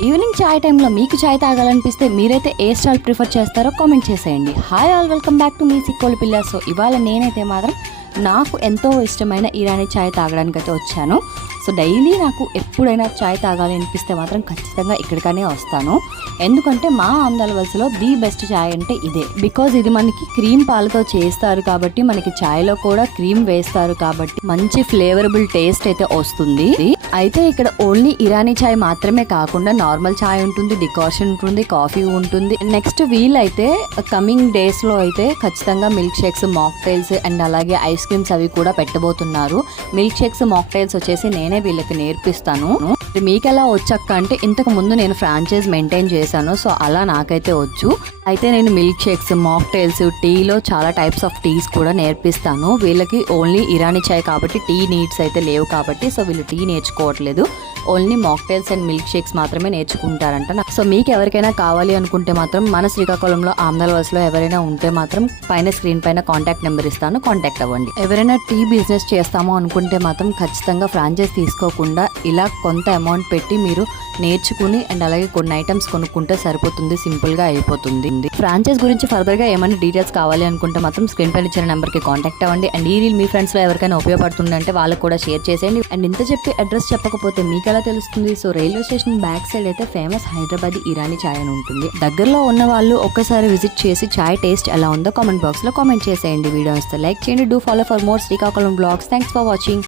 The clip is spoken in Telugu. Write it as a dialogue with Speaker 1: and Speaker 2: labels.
Speaker 1: ఈవినింగ్ చాయ్ టైంలో మీకు చాయ్ తాగాలనిపిస్తే మీరైతే ఏ స్టాల్ ప్రిఫర్ చేస్తారో కామెంట్ చేసేయండి. Hi all welcome back to me Sikkolu Pilla. So ఇవాళ నేనైతే మాత్రం నాకు ఎంతో ఇష్టమైన ఇరానీ చాయ్ తాగడానికి అయితే వచ్చాను. సో డైలీ నాకు ఎప్పుడైనా చాయ్ తాగాలి అనిపిస్తే మాత్రం ఖచ్చితంగా ఇక్కడికనే వస్తాను. ఎందుకంటే మా ఆంధ్రాల వలసలో ది బెస్ట్ చాయ్ అంటే ఇదే. బికాజ్ ఇది మనకి క్రీమ్ పాలతో చేస్తారు కాబట్టి మనకి చాయ్లో కూడా క్రీమ్ వేస్తారు కాబట్టి మంచి ఫ్లేవరబుల్ టేస్ట్ అయితే వస్తుంది. అయితే ఇక్కడ ఓన్లీ ఇరానీ చాయ్ మాత్రమే కాకుండా నార్మల్ చాయ్ ఉంటుంది డికాషన్ ఉంటుంది కాఫీ ఉంటుంది. నెక్స్ట్ వీల్ అయితే కమింగ్ డేస్లో అయితే ఖచ్చితంగా మిల్క్ షేక్స్ మాక్టైల్స్ అండ్ అలాగే ఐస్ క్రీమ్స్ అవి కూడా పెట్టబోతున్నారు. మిల్క్ షేక్స్ మాక్టైల్స్ వచ్చేసి నేను వీళ్ళకి నేర్పిస్తాను. మీకు ఎలా వచ్చక్క అంటే ఇంతకు ముందు నేను ఫ్రాంచైజ్ మెయింటైన్ చేశాను సో అలా నాకైతే వచ్చు. అయితే నేను మిల్క్ షేక్స్ మాక్టైల్స్ టీలో చాలా టైప్స్ ఆఫ్ టీస్ కూడా నేర్పిస్తాను. వీళ్ళకి ఓన్లీ ఇరానీ చాయ్ కాబట్టి టీ నీడ్స్ అయితే లేవు కాబట్టి సో వీళ్ళు tea నేర్చుకోవట్లేదు. Only mocktails and milk shakes మాత్రమే నేర్చుకుంటారంట. నా- సో మీకు ఎవరికైనా కావాలి అనుకుంటే మాత్రం మన శ్రీకాకుళంలో ఆమ్దాల ఎవరైనా ఉంటే మాత్రం పైన స్క్రీన్ పైన కాంటాక్ట్ నెంబర్ ఇస్తాను కాంటాక్ట్ అవ్వండి. ఎవరైనా టీ బిజినెస్ చేస్తామో అనుకుంటే మాత్రం ఖచ్చితంగా ఫ్రాంచైజ్ తీసుకోకుండా ఇలా కొంత అమౌంట్ పెట్టి మీరు నేర్చుకుని అండ్ అలాగే కొన్ని ఐటమ్స్ కొనుక్కుంటే సరిపోతుంది సింపుల్గా అయిపోతుంది. ఫ్రాంచైజ్ గురించి ఫర్దర్గా ఏమైనా డీటెయిల్స్ కావాలి అనుకుంటే మాత్రం స్క్రీన్ పైన ఇచ్చిన నెంబర్కి కాంటాక్ట్ అవ్వండి. అండ్ ఈ రీల్ మీ ఫ్రెండ్స్లో ఎవరికైనా ఉపయోగపడుతుందంటే వాళ్ళకు వాళ్ళకి కూడా షేర్ చేసేయండి. అండ్ ఇంత చెప్పి అడ్రస్ చెప్పకపోతే మీకు ఎలా తెలుస్తుంది. So railway station back side అయితే ఫేమస్ హైదరాబాద్ ఇరానీ చాయ్ అని ఉంటుంది. దగ్గరలో ఉన్న వాళ్ళు ఒక్కసారి విజిట్ చేసి ఛాయ్ టేస్ట్ ఎలా ఉందో కామెంట్ బాక్స్లో కామెంట్ చేసేయండి. వీడియో ఇస్తే లైక్ చేయండి. Do follow for more Srikakulam blogs. Thanks for watching.